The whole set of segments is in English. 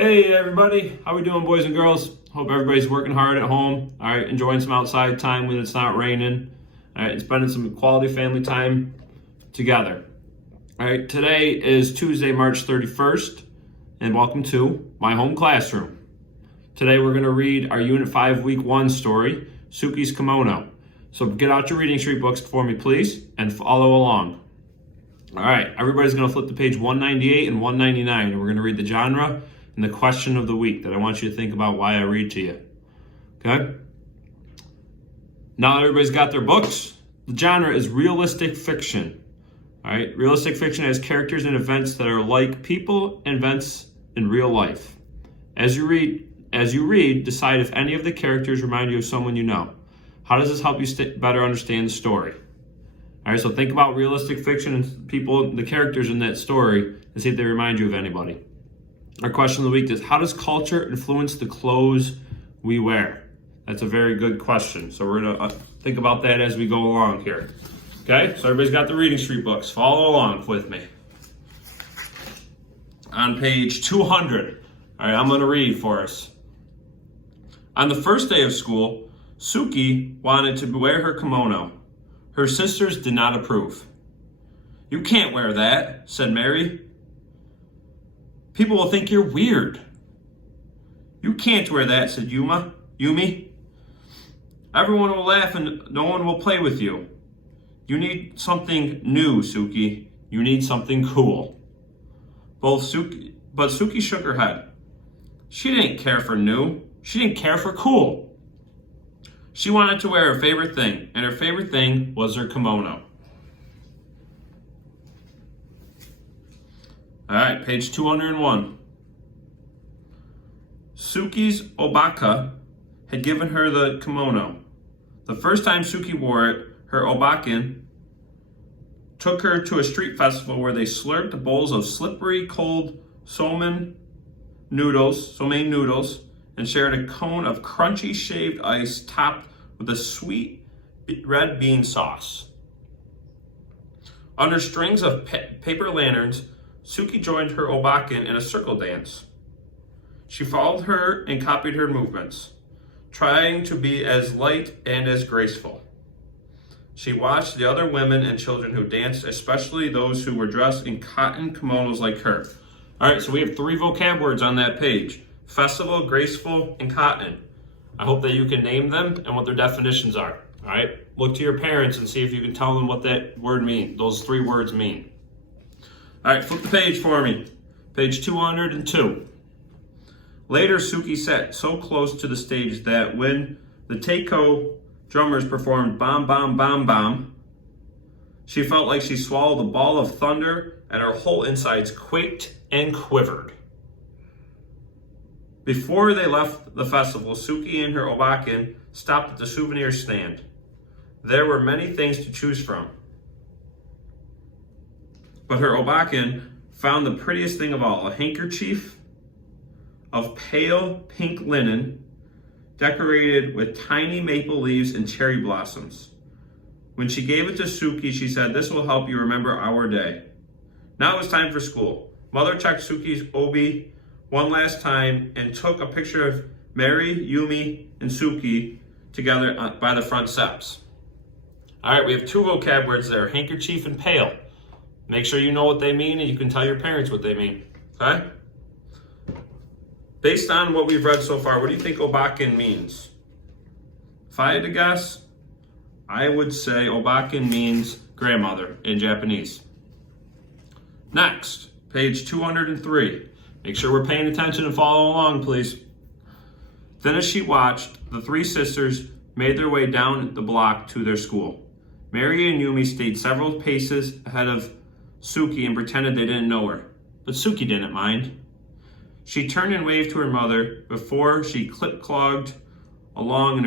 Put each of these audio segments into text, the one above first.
Hey everybody, how we doing, boys and girls? Hope everybody's working hard at home. All right, enjoying some outside time when it's not raining. All right, and spending some quality family time together. All right, today is Tuesday, March 31st, and welcome to my home classroom. Today we're going to read our Unit 5 Week 1 story, Suki's Kimono. So get out your reading street books for me, please, and follow along. All right, everybody's going to flip to page 198 and 199, and we're going to read the genre and the question of the week that I want you to think about why I read to you. Okay? Now everybody's got their books. The genre is realistic fiction. All right? Realistic fiction has characters and events that are like people and events in real life. As you read, decide if any of the characters remind you of someone you know. How does this help you better understand the story? All right, so think about realistic fiction and people, the characters in that story, and see if they remind you of anybody. Our question of the week is, how does culture influence the clothes we wear? That's a very good question. So we're going to think about that as we go along here. Okay, so everybody's got the reading street books. Follow along with me. On page 200, all right, I'm going to read for us. On the first day of school, Suki wanted to wear her kimono. Her sisters did not approve. "You can't wear that," said Mary. "People will think you're weird." "You can't wear that," said Yumi. "Everyone will laugh and no one will play with you. You need something new, Suki. You need something cool." But Suki shook her head. She didn't care for new. She didn't care for cool. She wanted to wear her favorite thing, and her favorite thing was her kimono. All right, page 201. Suki's obaka had given her the kimono. The first time Suki wore it, her obakin took her to a street festival where they slurped bowls of slippery, cold somen noodles, and shared a cone of crunchy shaved ice topped with a sweet red bean sauce. Under strings of paper lanterns, Suki joined her obakin in a circle dance. She followed her and copied her movements, trying to be as light and as graceful. She watched the other women and children who danced, especially those who were dressed in cotton kimonos like her. All right, so we have 3 vocab words on that page: festival, graceful, and cotton. I hope that you can name them and what their definitions are. All right, look to your parents and see if you can tell them what that word means, those 3 words mean. All right, flip the page for me. Page 202. Later, Suki sat so close to the stage that when the taiko drummers performed Bam Bam Bam Bam, she felt like she swallowed a ball of thunder and her whole insides quaked and quivered. Before they left the festival, Suki and her obakin stopped at the souvenir stand. There were many things to choose from, but her obakin found the prettiest thing of all: a handkerchief of pale pink linen decorated with tiny maple leaves and cherry blossoms. When she gave it to Suki, she said, "This will help you remember our day." Now it was time for school. Mother checked Suki's obi one last time and took a picture of Mary, Yumi, and Suki together by the front steps. All right, we have 2 vocab words there: handkerchief and pale. Make sure you know what they mean and you can tell your parents what they mean, okay? Based on what we've read so far, what do you think obakin means? If I had to guess, I would say obakin means grandmother in Japanese. Next, page 203. Make sure we're paying attention and follow along, please. Then as she watched, the 3 sisters made their way down the block to their school. Mary and Yumi stayed several paces ahead of Suki and pretended they didn't know her. But Suki didn't mind. She turned and waved to her mother before she clip-clogged along in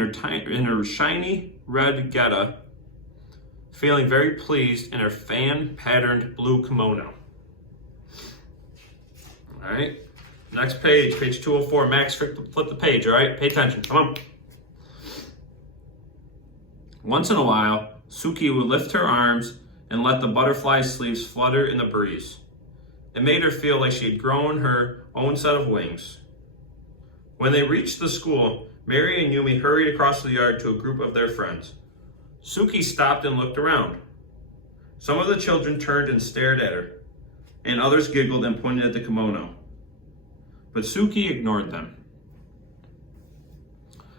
her shiny red geta, feeling very pleased in her fan-patterned blue kimono. All right, next page, page 204. Max, flip the page, all right? Pay attention, come on. Once in a while, Suki would lift her arms and let the butterfly sleeves flutter in the breeze. It made her feel like she had grown her own set of wings. When they reached the school, Mary and Yumi hurried across the yard to a group of their friends. Suki stopped and looked around. Some of the children turned and stared at her, and others giggled and pointed at the kimono. But Suki ignored them.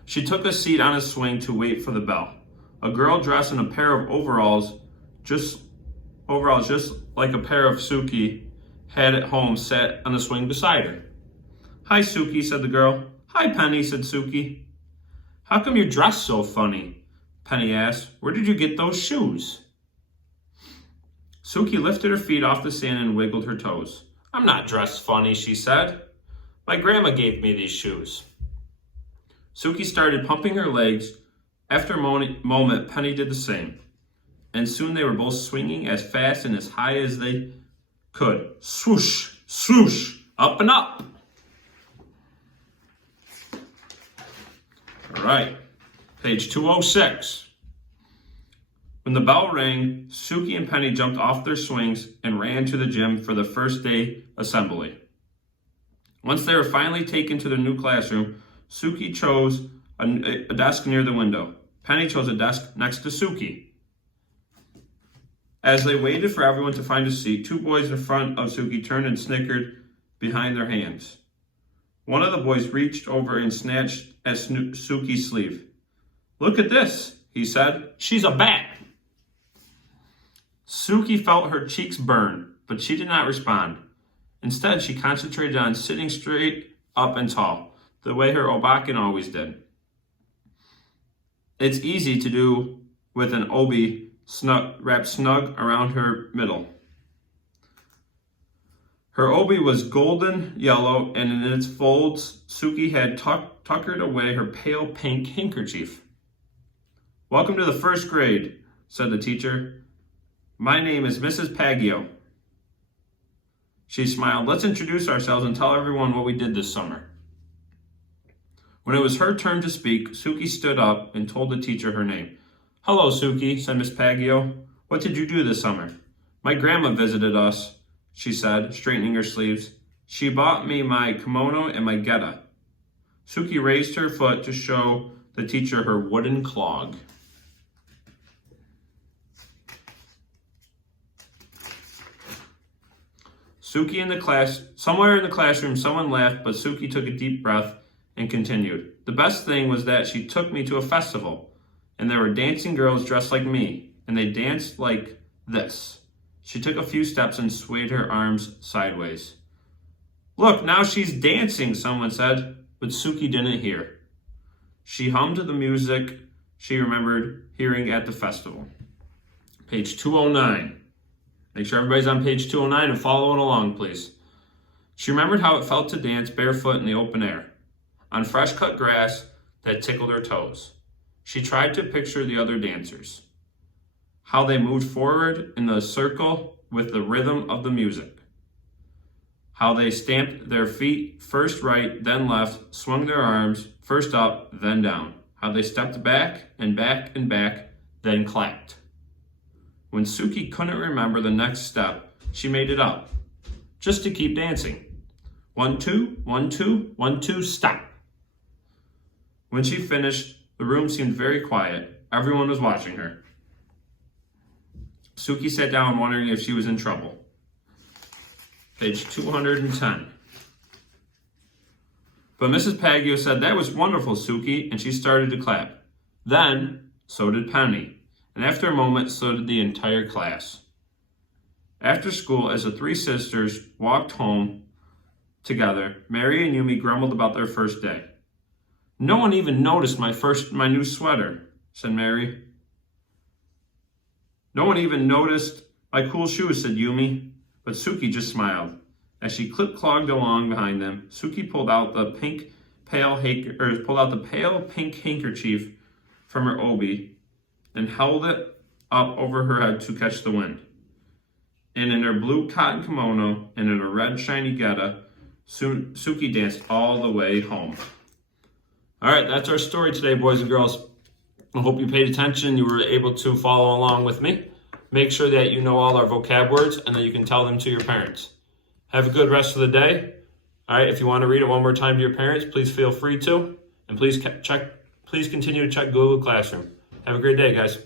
She took a seat on a swing to wait for the bell. A girl dressed in a pair of overalls, just like a pair of Suki had at home, sat on the swing beside her. "Hi, Suki," said the girl. "Hi, Penny," said Suki. "How come you're dressed so funny?" Penny asked. "Where did you get those shoes?" Suki lifted her feet off the sand and wiggled her toes. "I'm not dressed funny," she said. "My grandma gave me these shoes." Suki started pumping her legs. After a moment, Penny did the same. And soon they were both swinging as fast and as high as they could. Swoosh, swoosh, up and up. All right, page 206. When the bell rang, Suki and Penny jumped off their swings and ran to the gym for the first day assembly. Once they were finally taken to their new classroom, Suki chose a desk near the window. Penny chose a desk next to Suki. As they waited for everyone to find a seat, two boys in front of Suki turned and snickered behind their hands. One of the boys reached over and snatched at Suki's sleeve. "Look at this," he said. "She's a bat." Suki felt her cheeks burn, but she did not respond. Instead, she concentrated on sitting straight up and tall, the way her obakin always did. It's easy to do with an obi wrapped snug around her middle. Her obi was golden yellow, and in its folds, Suki had tuckered away her pale pink handkerchief. "Welcome to the first grade," said the teacher. "My name is Mrs. Paggio." She smiled. "Let's introduce ourselves and tell everyone what we did this summer." When it was her turn to speak, Suki stood up and told the teacher her name. "Hello, Suki," said Miss Paggio. "What did you do this summer?" "My grandma visited us," she said, straightening her sleeves. "She bought me my kimono and my geta." Suki raised her foot to show the teacher her wooden clog. Somewhere in the classroom, someone laughed, but Suki took a deep breath and continued. "The best thing was that she took me to a festival, and there were dancing girls dressed like me, and they danced like this." She took a few steps and swayed her arms sideways. "Look, now she's dancing," someone said, but Suki didn't hear. She hummed the music she remembered hearing at the festival. Page 209. Make sure everybody's on page 209 and following along, please. She remembered how it felt to dance barefoot in the open air, on fresh-cut grass that tickled her toes. She tried to picture the other dancers, how they moved forward in the circle with the rhythm of the music, how they stamped their feet first right, then left, swung their arms first up, then down, how they stepped back and back and back, then clapped. When Suki couldn't remember the next step, she made it up, just to keep dancing. 1, 2, 1, 2, 1, 2, stop. When she finished, the room seemed very quiet. Everyone was watching her. Suki sat down wondering if she was in trouble. Page 210. But Mrs. Paggio said, "That was wonderful, Suki," and she started to clap. Then, so did Penny, and after a moment, so did the entire class. After school, as the three sisters walked home together, Mary and Yumi grumbled about their first day. "No one even noticed my new sweater," said Mary. "No one even noticed my cool shoes," said Yumi, but Suki just smiled. As she clip-clogged along behind them, Suki pulled out the pale pink handkerchief from her obi and held it up over her head to catch the wind. And in her blue cotton kimono and in her red shiny geta, Suki danced all the way home. All right, that's our story today, boys and girls. I hope you paid attention. You were able to follow along with me. Make sure that you know all our vocab words and that you can tell them to your parents. Have a good rest of the day. All right, if you want to read it one more time to your parents, please feel free to. And please continue to check Google Classroom. Have a great day, guys.